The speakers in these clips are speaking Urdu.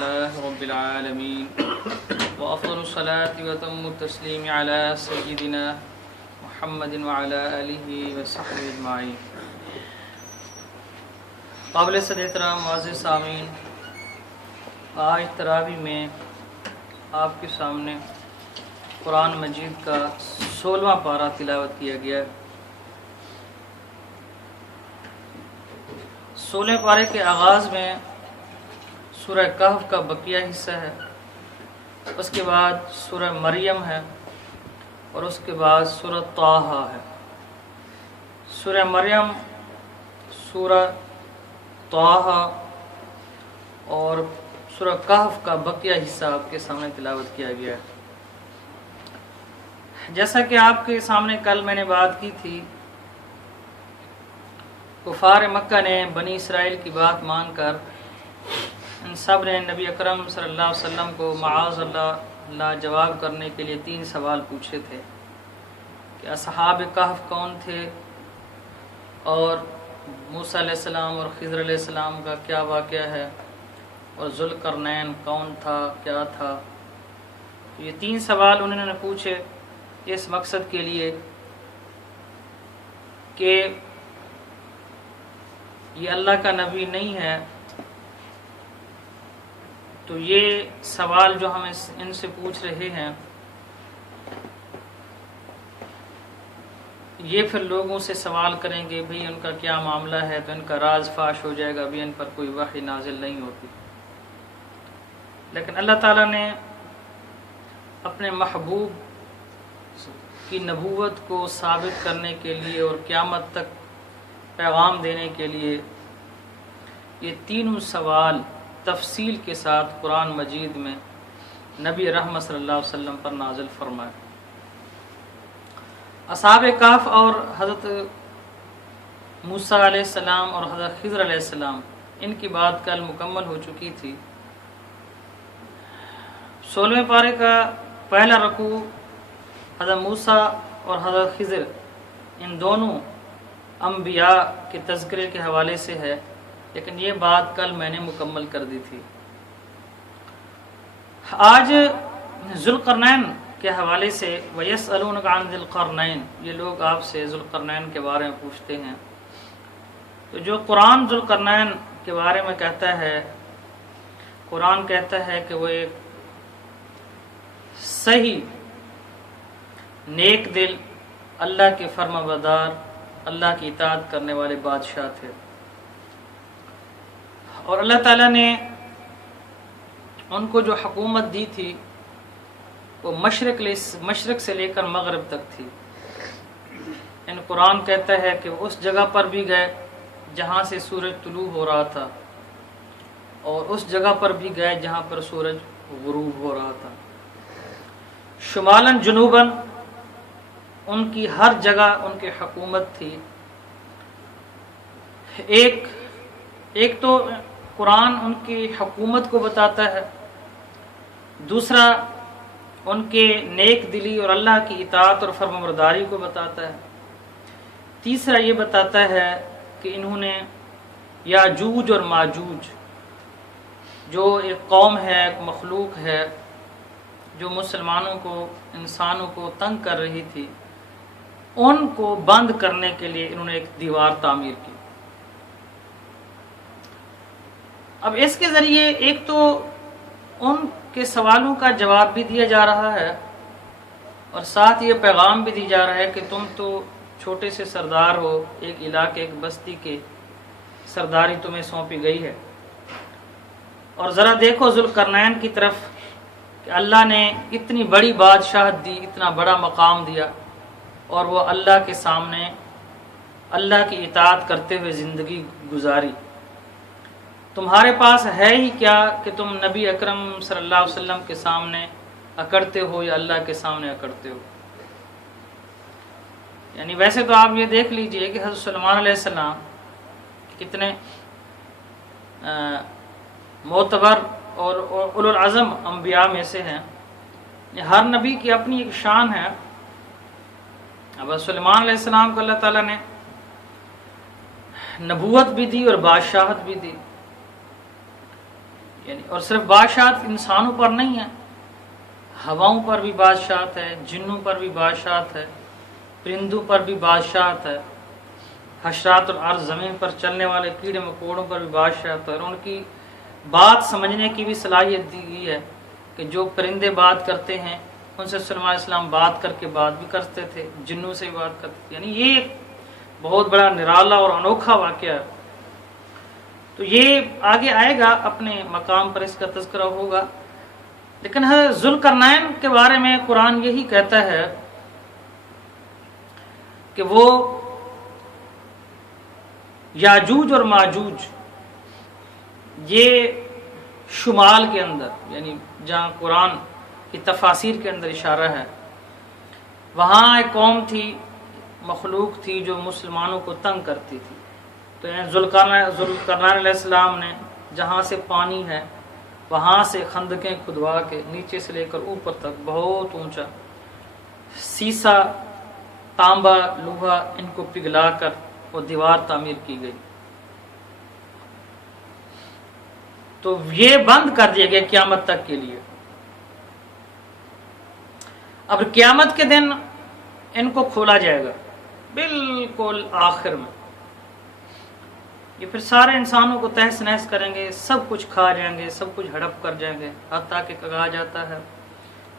لله رب العالمين وأفضل الصلاة وأتم التسليم على سيدنا محمد وعلى آله وصحبه أجمعين. قابل صد احترام معزز سامعین، آج تراویح میں آپ کے سامنے قرآن مجید کا 16واں پارہ تلاوت کیا گیا. 16 پارے کے آغاز میں سورہ کہف کا بقیہ حصہ ہے، اس کے بعد سورہ مریم ہے اور اس کے بعد سورہ طٰہٰ ہے. سورہ مریم، سورہ طٰہٰ اور سورہ کہف کا بقیہ حصہ آپ کے سامنے تلاوت کیا گیا ہے. جیسا کہ آپ کے سامنے کل میں نے بات کی تھی، کفار مکہ نے بنی اسرائیل کی بات مان کر ان سب نے نبی اکرم صلی اللہ علیہ وسلم کو معاذ اللہ جواب کرنے کے لیے 3 سوال پوچھے تھے کہ اصحاب کہف کون تھے، اور موسیٰ علیہ السلام اور خضر علیہ السلام کا کیا واقعہ ہے، اور ذوالقرنین کون تھا، کیا تھا. یہ 3 سوال انہوں نے پوچھے اس مقصد کے لیے کہ یہ اللہ کا نبی نہیں ہے، تو یہ سوال جو ہم ان سے پوچھ رہے ہیں یہ پھر لوگوں سے سوال کریں گے بھئی ان کا کیا معاملہ ہے، تو ان کا راز فاش ہو جائے گا، ابھی ان پر کوئی وحی نازل نہیں ہوتی. لیکن اللہ تعالیٰ نے اپنے محبوب کی نبوت کو ثابت کرنے کے لیے اور قیامت تک پیغام دینے کے لیے یہ 3 سوال تفصیل کے ساتھ قرآن مجید میں نبی رحمت صلی اللہ علیہ وسلم پر نازل فرمائے. اصحاب کہف اور حضرت موسیٰ علیہ السلام اور حضرت خضر علیہ السلام، ان کی بات کل مکمل ہو چکی تھی. 16ویں پارے کا پہلا رکوع حضرت موسیٰ اور حضرت خضر ان دونوں انبیاء کے تذکرے کے حوالے سے ہے، لیکن یہ بات کل میں نے مکمل کر دی تھی. آج ذوالقرنین کے حوالے سے وَيَسْأَلُونَكَ عَنْ ذِي الْقَرْنَيْنِ، یہ لوگ آپ سے ذوالقرنین کے بارے میں پوچھتے ہیں. تو جو قرآن ذوالقرنین کے بارے میں کہتا ہے، قرآن کہتا ہے کہ وہ ایک صحیح نیک دل اللہ کے فرما بردار، اللہ کی اطاعت کرنے والے بادشاہ تھے. اور اللہ تعالیٰ نے ان کو جو حکومت دی تھی وہ مشرق سے لے کر مغرب تک تھی. قرآن کہتا ہے کہ وہ اس جگہ پر بھی گئے جہاں سے سورج طلوع ہو رہا تھا، اور اس جگہ پر بھی گئے جہاں پر سورج غروب ہو رہا تھا. شمالاً جنوباً ان کی ہر جگہ ان کی حکومت تھی. ایک تو قرآن ان کی حکومت کو بتاتا ہے، دوسرا ان کے نیک دلی اور اللہ کی اطاعت اور فرمانبرداری کو بتاتا ہے، تیسرا یہ بتاتا ہے کہ انہوں نے یاجوج اور ماجوج جو ایک قوم ہے، ایک مخلوق ہے جو مسلمانوں کو، انسانوں کو تنگ کر رہی تھی، ان کو بند کرنے کے لیے انہوں نے ایک دیوار تعمیر کی. اب اس کے ذریعے ایک تو ان کے سوالوں کا جواب بھی دیا جا رہا ہے، اور ساتھ یہ پیغام بھی دی جا رہا ہے کہ تم تو چھوٹے سے سردار ہو، ایک علاقے، ایک بستی کے سرداری تمہیں سونپی گئی ہے. اور ذرا دیکھو ذوالقرنین کی طرف کہ اللہ نے اتنی بڑی بادشاہت دی، اتنا بڑا مقام دیا، اور وہ اللہ کے سامنے اللہ کی اطاعت کرتے ہوئے زندگی گزاری. تمہارے پاس ہے ہی کیا کہ تم نبی اکرم صلی اللہ علیہ وسلم کے سامنے اکڑتے ہو یا اللہ کے سامنے اکڑتے ہو. یعنی ویسے تو آپ یہ دیکھ لیجئے کہ حضرت سلیمان علیہ السلام کتنے معتبر اور اولو العزم انبیاء میں سے ہیں. ہر نبی کی اپنی ایک شان ہے. اب سلیمان علیہ السلام کو اللہ تعالیٰ نے نبوت بھی دی اور بادشاہت بھی دی. یعنی اور صرف بادشاہت انسانوں پر نہیں ہے، ہواؤں پر بھی بادشاہت ہے، جنوں پر بھی بادشاہت ہے، پرندوں پر بھی بادشاہت ہے، حشرات الارض زمین پر چلنے والے کیڑے مکوڑوں پر بھی بادشاہت ہے، اور ان کی بات سمجھنے کی بھی صلاحیت دی گئی ہے کہ جو پرندے بات کرتے ہیں ان سے سلیمان علیہ السلام بات کر کے بات بھی کرتے تھے، جنوں سے بھی بات کرتے تھے، یعنی یہ ایک بہت بڑا نرالا اور انوکھا واقعہ ہے۔ تو یہ آگے آئے گا، اپنے مقام پر اس کا تذکرہ ہوگا، لیکن حضرت ذوالقرنین کے بارے میں قرآن یہی کہتا ہے کہ وہ یاجوج اور ماجوج، یہ شمال کے اندر، یعنی جہاں قرآن کی تفاسیر کے اندر اشارہ ہے، وہاں ایک قوم تھی، مخلوق تھی جو مسلمانوں کو تنگ کرتی تھی۔ تو ذوالقرنین علیہ السلام نے جہاں سے پانی ہے وہاں سے خندقیں کھدوا کے نیچے سے لے کر اوپر تک بہت اونچا سیسا، تانبا، لوہا ان کو پگھلا کر وہ دیوار تعمیر کی گئی۔ تو یہ بند کر دیا گیا قیامت تک کے لیے۔ اب قیامت کے دن ان کو کھولا جائے گا بالکل آخر میں، یہ پھر سارے انسانوں کو تہس نہس کریں گے، سب کچھ کھا جائیں گے، سب کچھ ہڑپ کر جائیں گے، حتیٰ کہ کہا جاتا ہے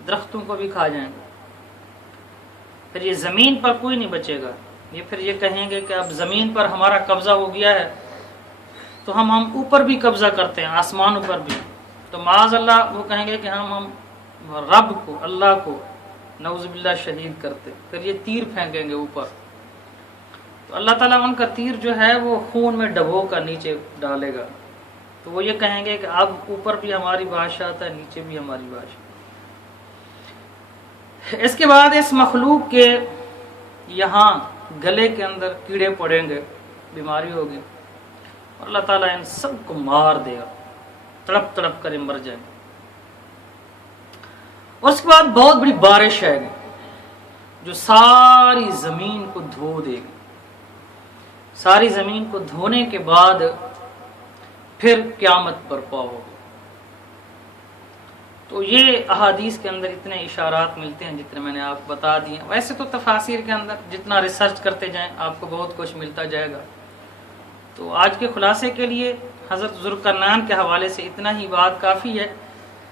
درختوں کو بھی کھا جائیں گے۔ پھر یہ زمین پر کوئی نہیں بچے گا، یہ پھر یہ کہیں گے کہ اب زمین پر ہمارا قبضہ ہو گیا ہے تو ہم اوپر بھی قبضہ کرتے ہیں، آسمانوں پر بھی۔ تو معاذ اللہ وہ کہیں گے کہ ہم رب کو، اللہ کو نعوذ باللہ شہید کرتے، پھر یہ تیر پھینکیں گے اوپر، تو اللہ تعالیٰ ان کا تیر جو ہے وہ خون میں ڈبو کر نیچے ڈالے گا۔ تو وہ یہ کہیں گے کہ اب اوپر بھی ہماری بادشاہت ہے، نیچے بھی ہماری بادشاہت۔ اس کے بعد اس مخلوق کے یہاں گلے کے اندر کیڑے پڑیں گے، بیماری ہوگی، اور اللہ تعالیٰ ان سب کو مار دے گا، تڑپ تڑپ کر مر جائیں گے۔ اور اس کے بعد بہت بڑی بارش آئے گی جو ساری زمین کو دھو دے گی۔ ساری زمین کو دھونے کے بعد پھر قیامت برپا ہوگی۔ تو یہ احادیث کے اندر اتنے اشارات ملتے ہیں جتنے میں نے آپ بتا دیے۔ ویسے تو تفاسیر کے اندر جتنا ریسرچ کرتے جائیں آپ کو بہت کچھ ملتا جائے گا۔ تو آج کے خلاصے کے لیے حضرت ذوالقرنین کے حوالے سے اتنا ہی بات کافی ہے،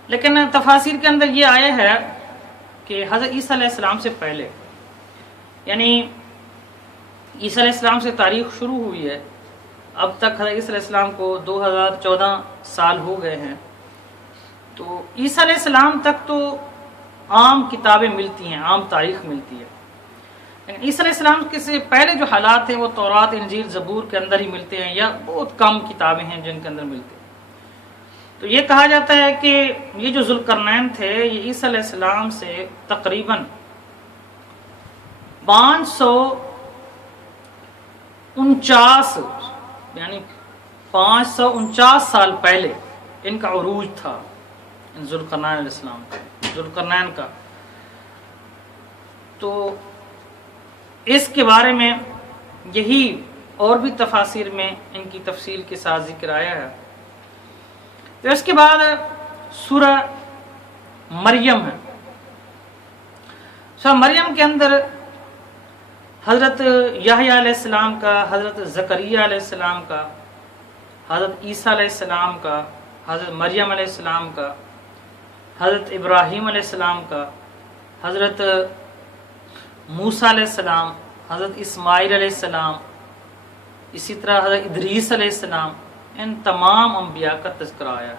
لیکن تفاسیر کے اندر یہ آیا ہے کہ حضرت عیسیٰ علیہ السلام سے پہلے، یعنی عیسیٰ علیہ السلام سے تاریخ شروع ہوئی ہے، اب تک حضرت عیسیٰ علیہ السلام کو 2014 سال ہو گئے ہیں۔ تو عیسیٰ علیہ السلام تک تو عام کتابیں ملتی ہیں، عام تاریخ ملتی ہے، لیکن عیسیٰ علیہ السلام کے سے پہلے جو حالات ہیں وہ تورات، انجیل، زبور کے اندر ہی ملتے ہیں، یا بہت کم کتابیں ہیں جن کے اندر ملتے ہیں۔ تو یہ کہا جاتا ہے کہ یہ جو ذوالقرنین تھے یہ عیسیٰ علیہ السلام سے تقریباً 549 یعنی 549 سال پہلے ان کا عروج تھا، ذوالقرنین علیہ السلام کا، ذوالقرنین کا۔ تو اس کے بارے میں یہی اور بھی تفاسیر میں ان کی تفصیل کے ساتھ ذکر آیا ہے۔ تو اس کے بعد سورہ مریم ہے۔ سورہ مریم کے اندر حضرت یحییٰ علیہ السلام کا، حضرت زکریا علیہ السلام کا، حضرت عیسیٰ علیہ السلام کا، حضرت مریم علیہ السلام کا، حضرت ابراہیم علیہ السلام کا، حضرت موسیٰ علیہ السلام، حضرت اسماعیل علیہ السلام، اسی طرح حضرت ادریس علیہ السلام، ان تمام انبیاء کا تذکرہ آیا ہے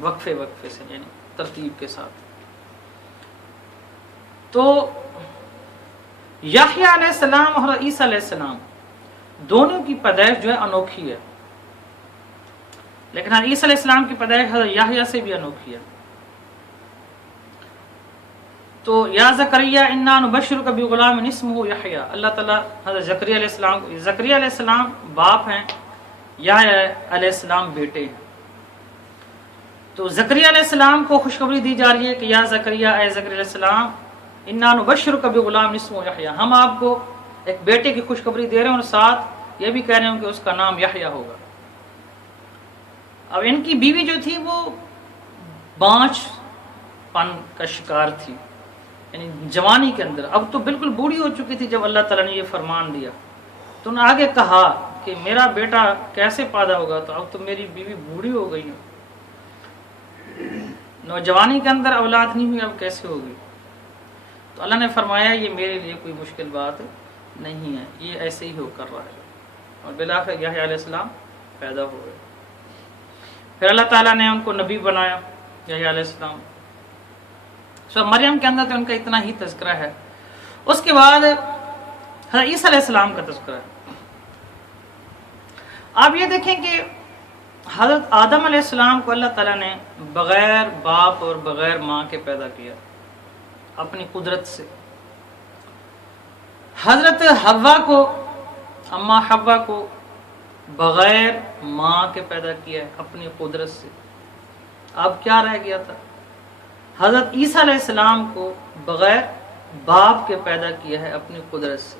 وقفے وقفے سے، یعنی ترتیب کے ساتھ۔ تو یحییٰ علیہ السلام اور عیسیٰ علیہ السلام دونوں کی پیدائش جو ہے انوکھی ہے، لیکن عیسیٰ علیہ السلام کی پیدائش حضرت یحییٰ سے بھی انوکھی ہے۔ تو یا زکریا انا نبشرک بغلام اسمہ یحییٰ، اللہ تعالیٰ حضرت زکریا علیہ السلام، زکریا علیہ السلام باپ ہیں، یحییٰ علیہ السلام بیٹے ہیں۔ تو زکریا علیہ السلام کو خوشخبری دی جا رہی ہے کہ یا زکریا، اے زکریا علیہ السلام، انا نبشرک بغلام اسمہ یحییٰ، ہم آپ کو ایک بیٹے کی خوشخبری دے رہے ہیں، اور ساتھ یہ بھی کہہ رہے ہیں کہ اس کا نام یحییٰ ہوگا۔ اب ان کی بیوی جو تھی وہ بانچ پن کا شکار تھی، یعنی جوانی کے اندر، اب تو بالکل بوڑھی ہو چکی تھی جب اللہ تعالیٰ نے یہ فرمان دیا۔ تو انہوں نے آگے کہا کہ میرا بیٹا کیسے پیدا ہوگا، تو اب تو میری بیوی بوڑھی ہو گئی ہے، نوجوانی کے اندر اولاد نہیں ہوئی، اب کیسے ہوگی؟ تو اللہ نے فرمایا یہ میرے لیے کوئی مشکل بات نہیں ہے، یہ ایسے ہی ہو کر رہا ہے۔ اور بالآخر یحییٰ علیہ السلام پیدا ہوئے۔ پھر اللہ تعالیٰ نے ان کو نبی بنایا، یحییٰ علیہ السلام۔ مریم کے اندر تو ان کا اتنا ہی تذکرہ ہے۔ اس کے بعد حضرت عیسیٰ علیہ السلام کا تذکرہ ہے۔ آپ یہ دیکھیں کہ حضرت آدم علیہ السلام کو اللہ تعالیٰ نے بغیر باپ اور بغیر ماں کے پیدا کیا اپنی قدرت سے۔ حضرت حوا کو، اما حوا کو بغیر ماں کے پیدا کیا ہے اپنی قدرت سے۔ اب کیا رہ گیا تھا؟ حضرت عیسیٰ علیہ السلام کو بغیر باپ کے پیدا کیا ہے اپنی قدرت سے۔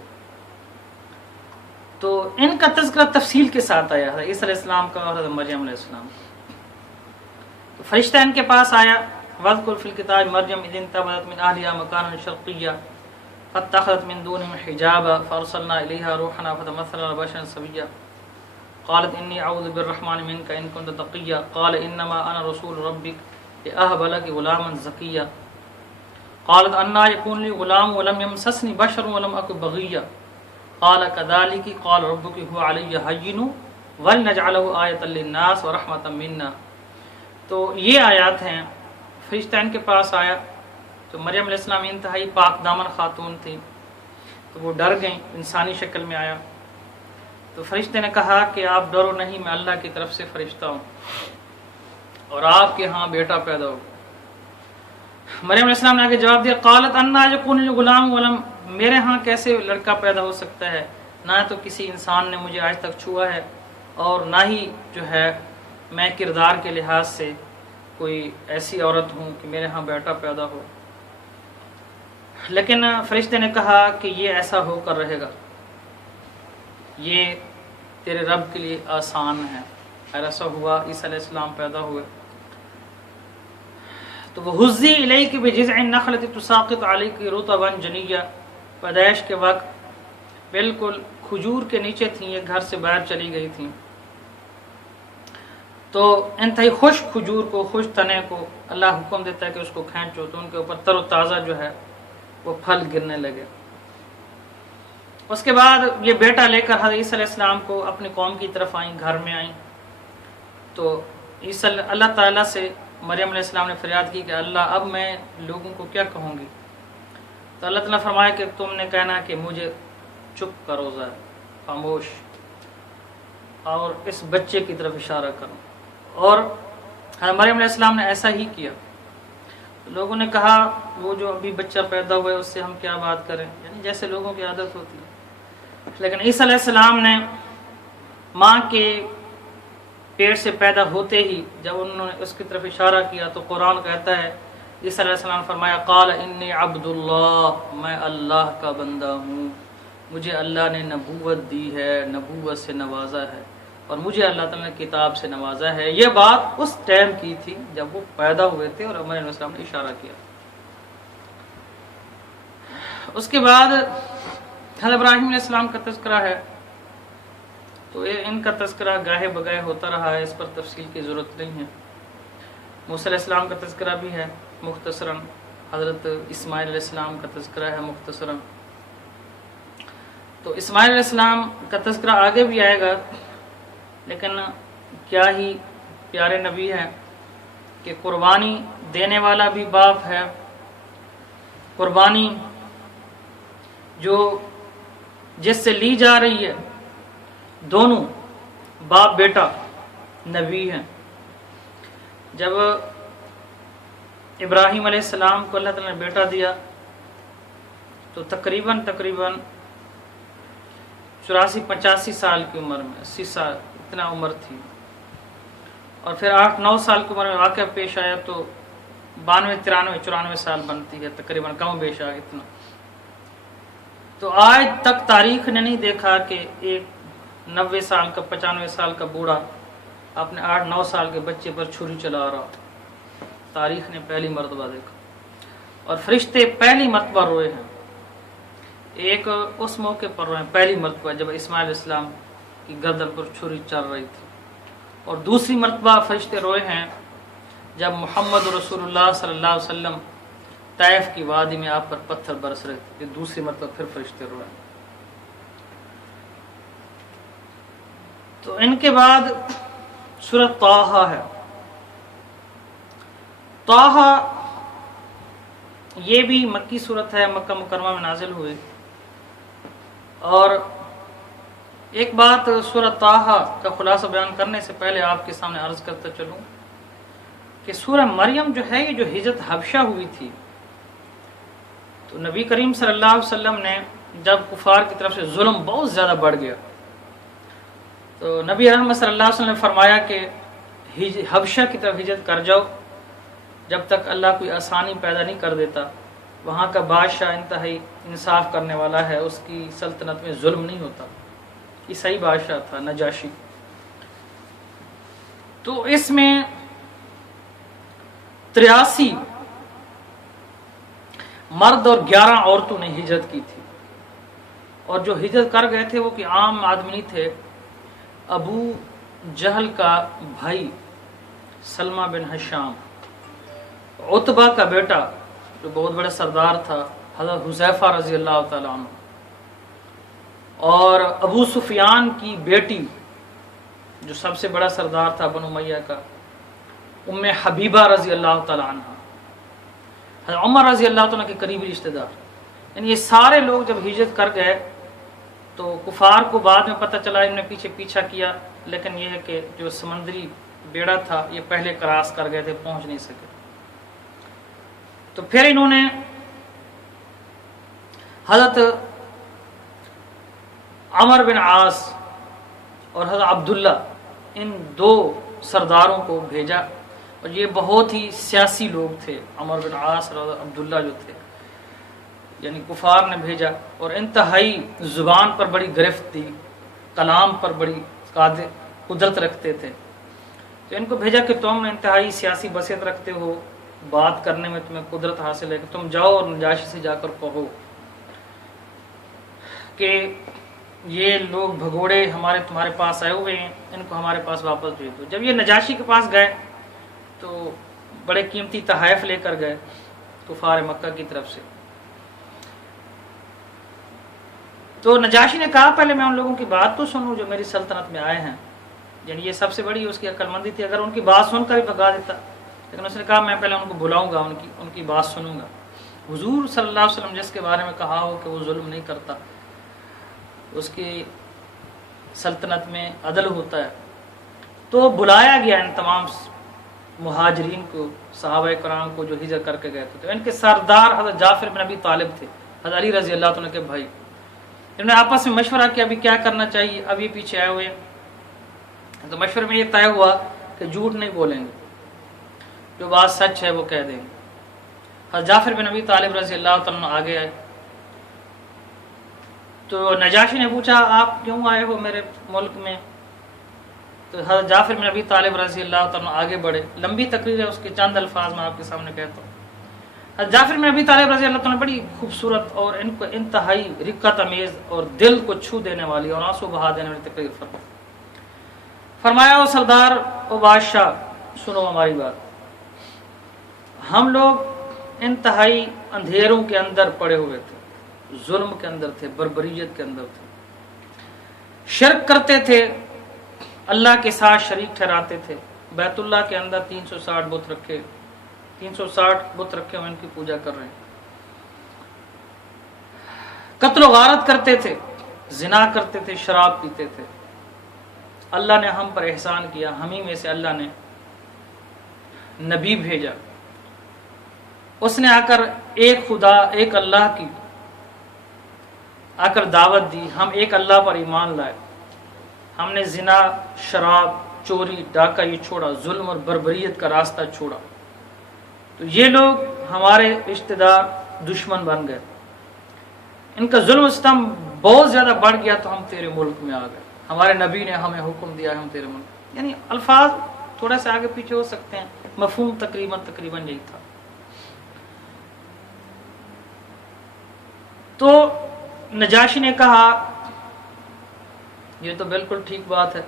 تو ان کا تذکرہ تفصیل کے ساتھ آیا حضرت عیسیٰ علیہ السلام کا اور حضرت مریم علیہ السلام کا۔ تو فرشتہ ان کے پاس آیا، وَاذْكُرْ فِي الْكِتَابِ مَرْيَمَ إِذِ انتبذت مِنْ أَهْلِهَا مَكَانًا شَرْقِيًّا فَاتَّخَذَتْ مِنْ دُونِهِمْ حِجَابًا فَأَرْسَلْنَا إِلَيْهَا رُوحَنَا فَتَمَثَّلَ لَهَا بَشَرًا سَوِيًّا قالت إني أعوذ بالرحمن منك إن كنت تقيا قال إنما أنا رسول ربك لأهب لك غلاما زكيا قالت أنى يكون لي غلام ولم يمسسني بشر ولم أك بغيا قال كذلك قال ربك هو علي هين ولنجعله آية للناس ورحمة منا۔ تو یہ آیات ہیں۔ فرشتہ ان کے پاس آیا تو مریم علیہ السلام انتہائی پاک دامن خاتون تھی، تو وہ ڈر گئیں، انسانی شکل میں آیا۔ تو فرشتے نے کہا کہ آپ ڈرو نہیں، میں اللہ کی طرف سے فرشتہ ہوں اور آپ کے ہاں بیٹا پیدا ہو۔ مریم علیہ السلام نے آگے جواب دیا، قالت انا یکون لی غلام ولم، میرے ہاں کیسے لڑکا پیدا ہو سکتا ہے؟ نہ تو کسی انسان نے مجھے آج تک چھوا ہے اور نہ ہی جو ہے میں کردار کے لحاظ سے کوئی ایسی عورت ہوں کہ میرے ہاں بیٹا پیدا ہو۔ لیکن فرشتے نے کہا کہ یہ ایسا ہو کر رہے گا، یہ تیرے رب کے لیے آسان ہے۔ اور ایسا ہوا، عیسیٰ علیہ السلام پیدا ہوئے۔ تو وہ حزی الیک بجذع النخلۃ تساقط علیک رطبا جنیا، پیدائش کے وقت بالکل کھجور کے نیچے تھیں، یہ گھر سے باہر چلی گئی تھیں۔ تو انتہائی خشک کھجور کو، خشک تنے کو اللہ حکم دیتا ہے کہ اس کو کھینچو، تو ان کے اوپر تر و تازہ جو ہے وہ پھل گرنے لگے۔ اس کے بعد یہ بیٹا لے کر حضرت عیسیٰ علیہ السلام کو اپنی قوم کی طرف آئیں، گھر میں آئیں۔ تو اللہ تعالیٰ سے مریم علیہ السلام نے فریاد کی کہ اللہ اب میں لوگوں کو کیا کہوں گی؟ تو اللہ تعالیٰ نے فرمایا کہ تم نے کہنا کہ مجھے چپ کرو، ذرا خاموش، اور اس بچے کی طرف اشارہ کرو۔ اور مریم علیہ السلام نے ایسا ہی کیا۔ لوگوں نے کہا وہ جو ابھی بچہ پیدا ہوا ہے اس سے ہم کیا بات کریں، یعنی جیسے لوگوں کی عادت ہوتی ہے۔ لیکن عیسیٰ علیہ السلام نے ماں کے پیٹ سے پیدا ہوتے ہی جب انہوں نے اس کی طرف اشارہ کیا تو قرآن کہتا ہے، عیسیٰ علیہ السلام نے فرمایا، قال انی عبد اللہ، میں اللہ کا بندہ ہوں، مجھے اللہ نے نبوت دی ہے، نبوت سے نوازا ہے، اور مجھے اللہ تعالیٰ نے کتاب سے نوازا ہے۔ یہ بات اس ٹائم کی تھی جب وہ پیدا ہوئے تھے اور مریم علیہ السلام نے اشارہ کیا۔ اس کے بعد حضرت ابراہیم علیہ السلام کا تذکرہ ہے۔ تو ان کا تذکرہ گاہے بگاہے ہوتا رہا ہے، اس پر تفصیل کی ضرورت نہیں ہے۔ موسیٰ علیہ السلام کا تذکرہ بھی ہے مختصراً، حضرت اسماعیل علیہ السلام کا تذکرہ ہے مختصراً۔ تو اسماعیل علیہ السلام کا تذکرہ آگے بھی آئے گا، لیکن کیا ہی پیارے نبی ہیں کہ قربانی دینے والا بھی باپ ہے، قربانی جو جس سے لی جا رہی ہے، دونوں باپ بیٹا نبی ہیں۔ جب ابراہیم علیہ السلام کو اللہ تعالیٰ نے بیٹا دیا تو تقریباً 84-85 سال کی عمر میں، 80 سال اتنا عمر تھی، اور پھر 8-9 سال کی عمر میں واقعہ پیش آیا تو 92-93-94 سال بنتی ہے تقریباً، کم و بیش اتنا۔ تو آج تک تاریخ نے نہیں دیکھا کہ ایک 90 سال کا 95 سال کا بوڑھا اپنے 8-9 سال کے بچے پر چھری چلا رہا، تاریخ نے پہلی مرتبہ دیکھا، اور فرشتے پہلی مرتبہ روئے ہیں۔ ایک اس موقع پر روئے ہیں پہلی مرتبہ جب اسماعیل علیہ السلام کی گردن پر چھری چل رہی تھی، اور دوسری مرتبہ فرشتے روئے ہیں جب محمد رسول اللہ صلی اللہ علیہ وسلم طائف کی وادی میں آپ پر پتھر برس رہے تھے، یہ دوسری مرتبہ پھر فرشتے روئے ہیں۔ تو ان کے بعد سورۃ طٰہٰ ہے۔ طٰہٰ یہ بھی مکی صورت ہے، مکہ مکرمہ میں نازل ہوئی۔ اور ایک بات سورۃ طٰہٰ کا خلاصہ بیان کرنے سے پہلے آپ کے سامنے عرض کرتا چلوں کہ سورہ مریم جو ہے، یہ جو ہجرت حبشہ ہوئی تھی، تو نبی کریم صلی اللہ علیہ وسلم نے جب کفار کی طرف سے ظلم بہت زیادہ بڑھ گیا، تو نبی احمد صلی اللہ علیہ وسلم نے فرمایا کہ حبشہ کی طرف ہجرت کر جاؤ جب تک اللہ کوئی آسانی پیدا نہیں کر دیتا۔ وہاں کا بادشاہ انتہائی انصاف کرنے والا ہے، اس کی سلطنت میں ظلم نہیں ہوتا، یہ صحیح بادشاہ تھا نجاشی۔ تو اس میں 83 مرد اور 11 عورتوں نے ہجرت کی تھی، اور جو ہجرت کر گئے تھے وہ کہ عام آدمی نہیں تھے۔ ابو جہل کا بھائی سلمہ بن حشام، عتبہ کا بیٹا جو بہت بڑا سردار تھا حضرت حذیفہ رضی اللہ تعالیٰ عنہ، اور ابو سفیان کی بیٹی جو سب سے بڑا سردار تھا بنو امیہ کا، ام حبیبہ رضی اللہ تعالیٰ عنہ، حضرت عمر رضی اللہ تعالیٰ کے قریبی رشتہ دار، یعنی یہ سارے لوگ جب ہجرت کر گئے تو کفار کو بعد میں پتہ چلا، انہوں نے پیچھا کیا، لیکن یہ ہے کہ جو سمندری بیڑا تھا یہ پہلے کراس کر گئے تھے، پہنچ نہیں سکے۔ تو پھر انہوں نے حضرت عمر بن عاص اور حضرت عبداللہ، ان 2 سرداروں کو بھیجا، اور یہ بہت ہی سیاسی لوگ تھے، عمر بن عاص اور حضرت عبداللہ جو تھے، یعنی کفار نے بھیجا، اور انتہائی زبان پر بڑی گرفت تھی، کلام پر بڑی قدرت رکھتے تھے۔ تو ان کو بھیجا کہ تم انتہائی سیاسی بصیرت رکھتے ہو، بات کرنے میں تمہیں قدرت حاصل ہے، کہ تم جاؤ اور نجاشی سے جا کر کہو کہ یہ لوگ بھگوڑے تمہارے پاس آئے ہوئے ہیں، ان کو ہمارے پاس واپس بھیج دو۔ جب یہ نجاشی کے پاس گئے تو بڑے قیمتی تحائف لے کر گئے کفار مکہ کی طرف سے۔ تو نجاشی نے کہا پہلے میں ان لوگوں کی بات تو سنوں جو میری سلطنت میں آئے ہیں، یعنی یہ سب سے بڑی اس کی عقل مندی تھی، اگر ان کی بات سن کر ہی بھگا دیتا، لیکن اس نے کہا میں پہلے ان کو بلاؤں گا، ان کی بات سنوں گا۔ حضور صلی اللہ علیہ وسلم جس کے بارے میں کہا ہو کہ وہ ظلم نہیں کرتا، اس کی سلطنت میں عدل ہوتا ہے، تو بلایا گیا ان تمام مہاجرین کو، صحابہ کرام کو جو ہجرت کر کے گئے تھے۔ تو ان کے سردار حضرت جعفر بن ابی طالب تھے، حضرت علی رضی اللہ عنہ کے بھائی۔ انہوں نے آپس میں مشورہ کیا ابھی کیا کرنا چاہیے، اب یہ پیچھے آئے ہوئے ہیں۔ تو مشورے میں یہ طے ہوا کہ جھوٹ نہیں بولیں گے، جو بات سچ ہے وہ کہہ دیں گے۔ حضرت جعفر بن ابی طالب رضی اللہ عنہ آگے آئے، تو نجاشی نے پوچھا آپ کیوں آئے ہو میرے ملک میں؟ تو حضرت جعفر بن ابی طالب رضی اللہ عنہ آگے بڑھے، لمبی تقریر ہے، اس کے چند الفاظ میں آپ کے سامنے کہتا ہوں۔ حضرت جعفر بن ابی طالب رضی اللہ عنہ بڑی خوبصورت اور ان کو انتہائی رقت امیز اور دل کو چھو دینے والی اور آنسو بہا دینے والی تقریر فرمایا، او سردار، او بادشاہ، سنو ہماری بات، ہم لوگ انتہائی اندھیروں کے اندر پڑے ہوئے تھے، ظلم کے اندر تھے، بربریت کے اندر تھے، شرک کرتے تھے، اللہ کے ساتھ شریک ٹھہراتے تھے، بیت اللہ کے اندر 360 بت رکھے ہوئے ان کی پوجا کر رہے ہیں، قتل و غارت کرتے تھے، زنا کرتے تھے، شراب پیتے تھے۔ اللہ نے ہم پر احسان کیا، ہمیں میں سے اللہ نے نبی بھیجا، اس نے آ کر ایک خدا ایک اللہ کی آ کر دعوت دی، ہم ایک اللہ پر ایمان لائے، ہم نے زنا، شراب، چوری، ڈاکہ یہ چھوڑا، ظلم اور بربریت کا راستہ چھوڑا، تو یہ لوگ ہمارے رشتہ دار دشمن بن گئے، ان کا ظلم و ستم بہت زیادہ بڑھ گیا، تو ہم تیرے ملک میں آ گئے، ہمارے نبی نے ہمیں حکم دیا ہے ہم تیرے ملک۔ یعنی الفاظ تھوڑا سا آگے پیچھے ہو سکتے ہیں، مفہوم تقریباً یہی تھا۔ تو نجاشی نے کہا یہ تو بالکل ٹھیک بات ہے،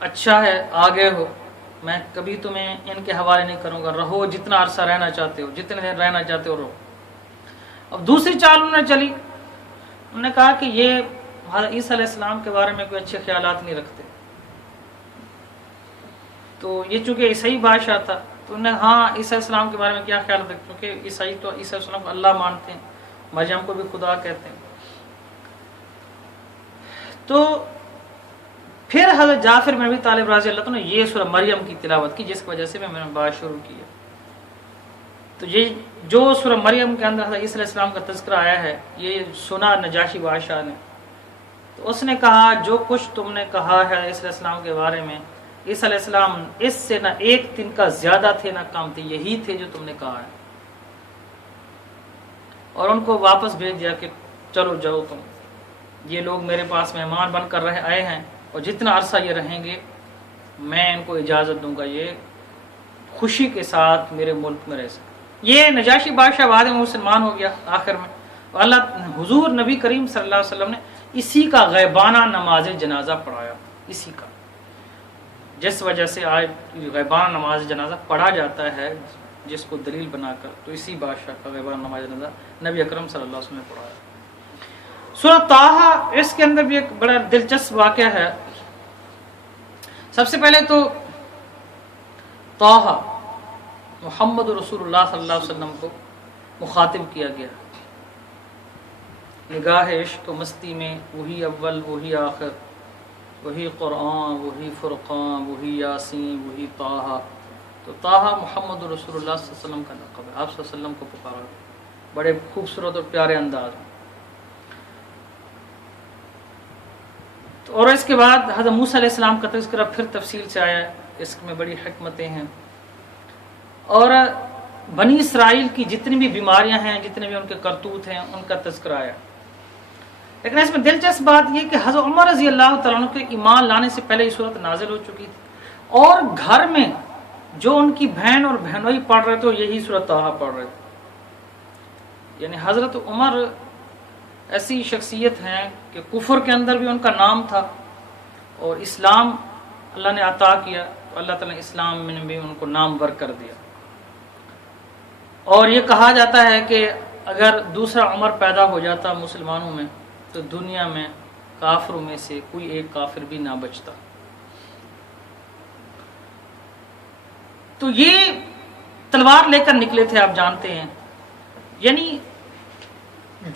اچھا ہے آگے ہو، میں کبھی تمہیں ان کے حوالے نہیں کروں گا، رہو جتنا عرصہ رہنا چاہتے ہو، جتنے دن رہنا چاہتے ہو رہو۔ اب دوسری چال انہوں نے چلی، انہوں نے کہا کہ یہ حضرت عیسیٰ علیہ السلام کے بارے میں کوئی اچھے خیالات نہیں رکھتے، تو یہ چونکہ عیسائی بادشاہ تھا تو انہوں نے ہاں عیسیٰ علیہ السلام کے بارے میں کیا خیال رکھتے، کیونکہ عیسائی تو عیسیٰ علیہ السلام کو اللہ مانتے ہیں، مریم کو بھی خدا کہتے ہیں۔ تو پھر حضرت جعفر بن ابی طالب رضی اللہ عنہ نے یہ سورہ مریم کی تلاوت کی، جس کی وجہ سے میں نے بات شروع کی ہے۔ تو یہ جو سورہ مریم کے اندر حضرت عیسیٰ علیہ السلام کا تذکرہ آیا ہے، یہ سنا نجاشی بادشاہ نے، تو اس نے کہا جو کچھ تم نے کہا ہے عیسیٰ علیہ السلام کے بارے میں، عیسیٰ علیہ السلام اس سے نہ ایک دن کا زیادہ تھے نہ کم تھے، یہی تھے جو تم نے کہا ہے۔ اور ان کو واپس بھیج دیا کہ چلو جاؤ تم، یہ لوگ میرے پاس مہمان بن کر آئے ہیں، اور جتنا عرصہ یہ رہیں گے میں ان کو اجازت دوں گا یہ خوشی کے ساتھ میرے ملک میں رہ سکیں۔ یہ نجاشی بادشاہ بعد میں مسلمان ہو گیا آخر میں، اور اللہ حضور نبی کریم صلی اللہ علیہ وسلم نے اسی کا غیبانہ نماز جنازہ پڑھایا، اسی کا، جس وجہ سے آج غیبانہ نماز جنازہ پڑھا جاتا ہے جس کو دلیل بنا کر، تو اسی بادشاہ کا غیبانہ نماز جنازہ نبی اکرم صلی اللہ علیہ وسلم نے پڑھایا۔ سورہ طٰہٰ، اس کے اندر بھی ایک بڑا دلچسپ واقعہ ہے۔ سب سے پہلے تو طٰہٰ محمد رسول اللہ صلی اللہ علیہ وسلم کو مخاطب کیا گیا، نگاہ عشق و مستی میں وہی اول وہی آخر، وہی قرآن وہی فرقان وہی یاسین وہی طٰہٰ۔ تو طٰہٰ محمد رسول اللہ صلی اللہ علیہ وسلم کا لقب ہے، آپ صلی اللہ علیہ وسلم کو پکارا بڑے خوبصورت اور پیارے انداز میں۔ اور اس کے بعد حضرت موسیٰ علیہ السلام کا تذکرہ پھر تفصیل سے آیا ہے، اس میں بڑی حکمتیں ہیں، اور بنی اسرائیل کی جتنی بھی بیماریاں ہیں، جتنے بھی ان کے کرتوت ہیں، ان کا تذکرہ آیا۔ لیکن اس میں دلچسپ بات یہ کہ حضرت عمر رضی اللہ تعالیٰ عنہ کے ایمان لانے سے پہلے یہ صورت نازل ہو چکی تھی، اور گھر میں جو ان کی بہن اور بہنوئی پڑھ رہے تھے یہی صورت طٰہٰ پڑھ رہے تھے۔ یعنی حضرت عمر ایسی شخصیت ہیں کہ کفر کے اندر بھی ان کا نام تھا، اور اسلام اللہ نے عطا کیا تو اللہ تعالیٰ نے اسلام میں بھی ان کو نامور کر دیا۔ اور یہ کہا جاتا ہے کہ اگر دوسرا عمر پیدا ہو جاتا مسلمانوں میں تو دنیا میں کافروں میں سے کوئی ایک کافر بھی نہ بچتا۔ تو یہ تلوار لے کر نکلے تھے، آپ جانتے ہیں، یعنی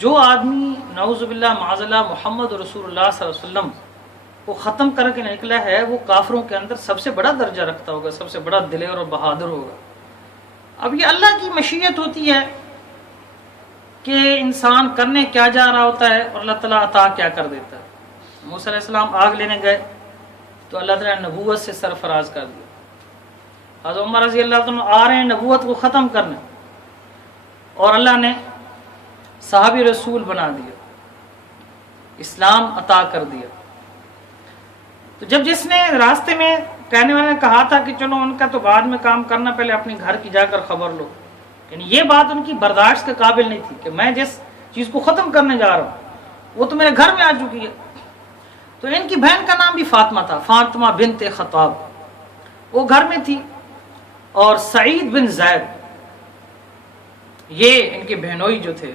جو آدمی نعوذ باللہ معاذ اللہ محمد رسول اللہ صلی اللہ علیہ وسلم کو ختم کر کے نکلا ہے، وہ کافروں کے اندر سب سے بڑا درجہ رکھتا ہوگا، سب سے بڑا دلیر اور بہادر ہوگا۔ اب یہ اللہ کی مشیت ہوتی ہے کہ انسان کرنے کیا جا رہا ہوتا ہے اور اللہ تعالیٰ عطا کیا کر دیتا ہے۔ موسیٰ علیہ السلام آگ لینے گئے تو اللہ تعالیٰ نے نبوت سے سرفراز کر دیا۔ حضرت عمر رضی اللہ عنہ آ رہے ہیں نبوت کو ختم کرنے، اور اللہ نے صحابی رسول بنا دیا، اسلام عطا کر دیا۔ تو جب جس نے راستے میں کہنے والے نے کہا تھا کہ چلو ان کا تو بعد میں کام کرنا، پہلے اپنے گھر کی جا کر خبر لو، یعنی یہ بات ان کی برداشت کے قابل نہیں تھی کہ میں جس چیز کو ختم کرنے جا رہا ہوں وہ تو میرے گھر میں آ چکی ہے۔ تو ان کی بہن کا نام بھی فاطمہ تھا، فاطمہ بنت خطاب، وہ گھر میں تھی، اور سعید بن زید یہ ان کے بہنوئی جو تھے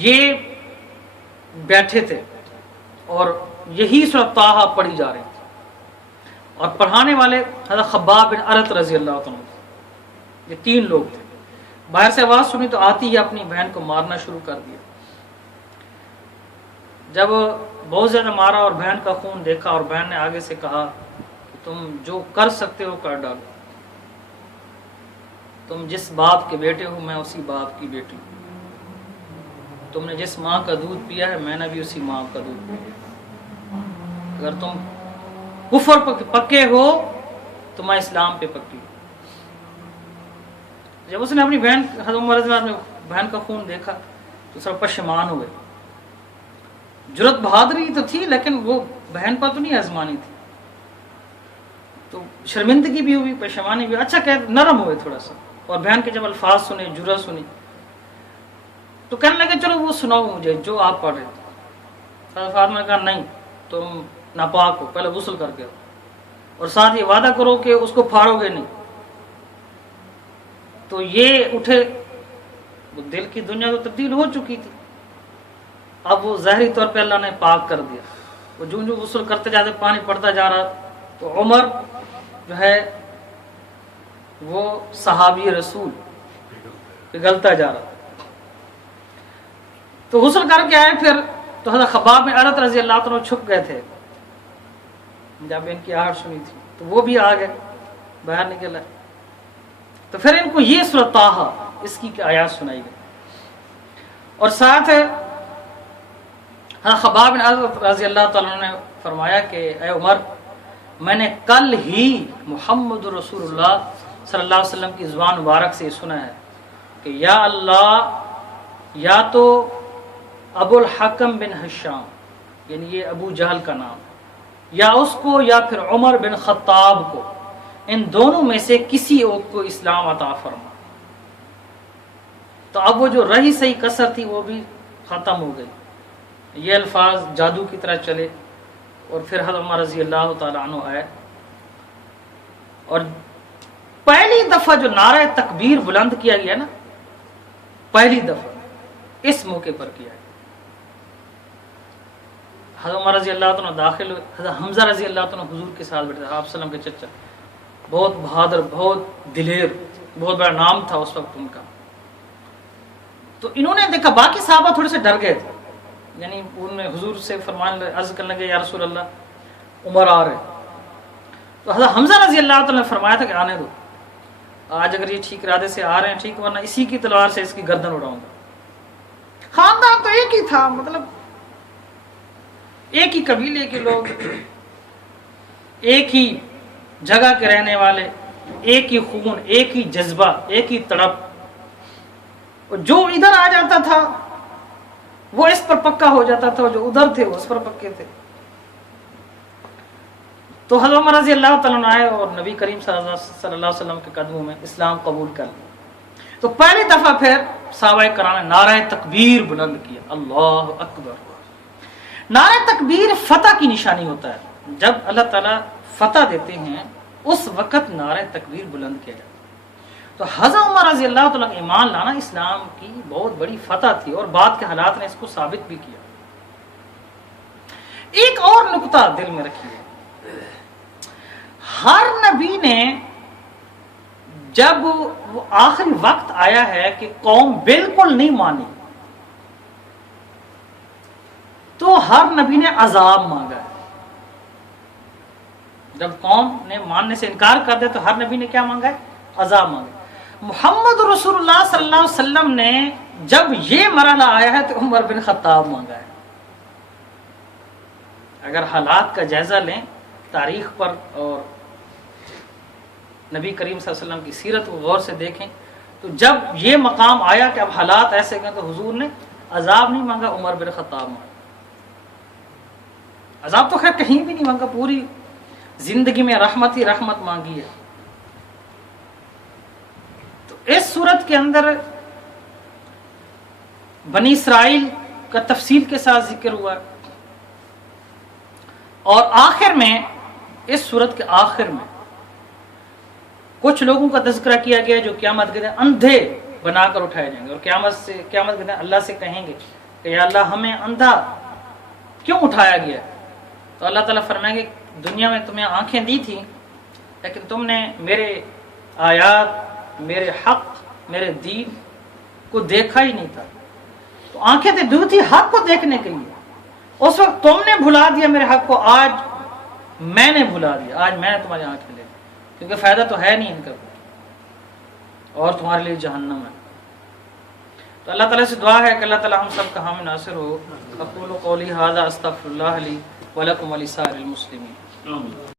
یہ بیٹھے تھے، اور یہی سورۃ طٰہٰ پڑھی جا رہی تھی، اور پڑھانے والے حضرت خباب بن ارت رضی اللہ عنہ، یہ تین لوگ تھے۔ باہر سے آواز سنی تو آتی ہی اپنی بہن کو مارنا شروع کر دیا۔ جب بہت زیادہ مارا اور بہن کا خون دیکھا، اور بہن نے آگے سے کہا کہ تم جو کر سکتے ہو کر ڈالو، تم جس باپ کے بیٹے ہو میں اسی باپ کی بیٹی ہوں، تم نے جس ماں کا دودھ پیا ہے میں نے بھی اسی ماں کا دودھ پیا، اگر تم کفر پکے ہو تو میں اسلام پہ پکی ہوں۔ جب اس نے اپنی بہن حضرت عمر رضی اللہ عنہ بہن کا خون دیکھا تو سب پشیمان ہوئے، جرت بہادری تو تھی لیکن وہ بہن پر تو نہیں آزمانی تھی، تو شرمندگی بھی ہوئی، پشیمانی بھی، اچھا کہ نرم ہوئے تھوڑا سا، اور بہن کے جب الفاظ سنے، جرت سنی، تو کہنے لگے چلو وہ سناؤ مجھے جو آپ پڑھ رہے تھے۔ حضرت فاطمہ نے کہا نہیں، تم ناپاک ہو، پہلے غسل کر کے، اور ساتھ یہ وعدہ کرو کہ اس کو پھاڑو گے نہیں۔ تو یہ اٹھے، وہ دل کی دنیا تو تبدیل ہو چکی تھی، اب وہ ظاہری طور پہ اللہ نے پاک کر دیا، وہ جو جو غسل کرتے جاتے پانی پڑتا جا رہا، تو عمر جو ہے وہ صحابی رسول پگھلتا جا رہا، تو غسل کر کے آئے پھر، تو حضرت خباب بن ارت رضی اللہ عنہ چھپ گئے تھے، جب ان کی آہٹ سنی تھی تو وہ بھی آ گئے، باہر نکل آئے، تو پھر ان کو یہ سورۃ طٰہٰ اس کی آیات سنائی گئی، اور ساتھ حضرت خباب بن ارت رضی اللہ تعالیٰ عنہ نے فرمایا کہ اے عمر، میں نے کل ہی محمد رسول اللہ صلی اللہ علیہ وسلم کی زبان مبارک سے یہ سنا ہے کہ یا اللہ، یا تو ابو الحکم بن حشام، یعنی یہ ابو جہل کا نام، یا اس کو، یا پھر عمر بن خطاب کو، ان دونوں میں سے کسی ایک کو اسلام عطا فرما۔ تو اب وہ جو رہی صحیح کثر تھی وہ بھی ختم ہو گئی، یہ الفاظ جادو کی طرح چلے، اور پھر حضرت عمر رضی اللہ تعالیٰ عنہ آئے، اور پہلی دفعہ جو نعرہ تکبیر بلند کیا گیا نا، پہلی دفعہ اس موقع پر کیا ہے، حضرت عمر رضی اللہ عنہ داخل ہوئے، حضرت حمزہ رضی اللہ عنہ حضور کے ساتھ بیٹھے، آپ وسلم کے چچا، بہت بہادر، بہت دلیر، بہت بڑا نام تھا اس وقت ان کا۔ تو انہوں نے دیکھا، باقی صحابہ تھوڑے سے ڈر گئے تھے، یعنی انہوں نے حضور سے فرمان عرض کرنے لگے یا رسول اللہ عمر آ رہے، تو حضرت حمزہ رضی اللہ عنہ نے فرمایا تھا کہ آنے دو، آج اگر یہ ٹھیک ارادے سے آ رہے ہیں ٹھیک، ورنہ اسی کی تلوار سے اس کی گردن اڑاؤں گا۔ خاندان تو ایک ہی تھا، مطلب ایک ہی قبیلے کے لوگ، ایک ہی جگہ کے رہنے والے، ایک ہی خون، ایک ہی جذبہ، ایک ہی تڑپ، اور جو ادھر آ جاتا تھا وہ اس پر پکا ہو جاتا تھا، جو ادھر تھے وہ اس پر پکے تھے۔ تو حضرت عمر رضی اللہ تعالیٰ عنہ آئے اور نبی کریم صلی اللہ علیہ وسلم کے قدموں میں اسلام قبول کر لیا۔ تو پہلی دفعہ پھر صحابہ کرام نے نعرہ تکبیر بلند کیا، اللہ اکبر۔ نعرہ تکبیر فتح کی نشانی ہوتا ہے، جب اللہ تعالیٰ فتح دیتے ہیں اس وقت نعرہ تکبیر بلند کیا جاتا ہے۔ تو حضرت عمر رضی اللہ تعالیٰ کا ایمان لانا اسلام کی بہت بڑی فتح تھی، اور بعد کے حالات نے اس کو ثابت بھی کیا۔ ایک اور نقطہ دل میں رکھیے، ہر نبی نے جب وہ آخری وقت آیا ہے کہ قوم بالکل نہیں مانی، تو ہر نبی نے عذاب مانگا ہے۔ جب قوم نے ماننے سے انکار کر دیا تو ہر نبی نے کیا مانگا ہے؟ عذاب مانگا۔ محمد رسول اللہ صلی اللہ علیہ وسلم نے جب یہ مرحلہ آیا ہے تو عمر بن خطاب مانگا ہے۔ اگر حالات کا جائزہ لیں تاریخ پر اور نبی کریم صلی اللہ علیہ وسلم کی سیرت کو غور سے دیکھیں، تو جب یہ مقام آیا کہ اب حالات ایسے گئے تو حضور نے عذاب نہیں مانگا، عمر بن خطاب مانگا۔ عذاب تو خیر کہیں بھی نہیں مانگا، پوری زندگی میں رحمت ہی رحمت مانگی ہے۔ تو اس صورت کے اندر بنی اسرائیل کا تفصیل کے ساتھ ذکر ہوا، اور آخر میں اس صورت کے آخر میں کچھ لوگوں کا تذکرہ کیا گیا جو قیامت کے دن اندھے بنا کر اٹھائے جائیں گے، اور قیامت کے دن اللہ سے کہیں گے کہ یا اللہ ہمیں اندھا کیوں اٹھایا گیا؟ تو اللہ تعالیٰ فرمائیں گے دنیا میں تمہیں آنکھیں دی تھی لیکن تم نے میرے آیات، میرے حق، میرے دین کو دیکھا ہی نہیں تھا۔ تو آنکھیں تو دی تھی حق کو دیکھنے کے لیے، اس وقت تم نے بھلا دیا میرے حق کو، آج میں نے بھلا دیا، آج میں نے تمہاری آنکھیں لے لی، کیونکہ فائدہ تو ہے نہیں ان کا، اور تمہارے لیے جہنم ہے۔ تو اللہ تعالیٰ سے دعا ہے کہ اللہ تعالیٰ ہم سب کا حامی ناصر ہو۔ اقول قولی ھذا استغفر اللہ لی ولکم ولسائر المسلمین۔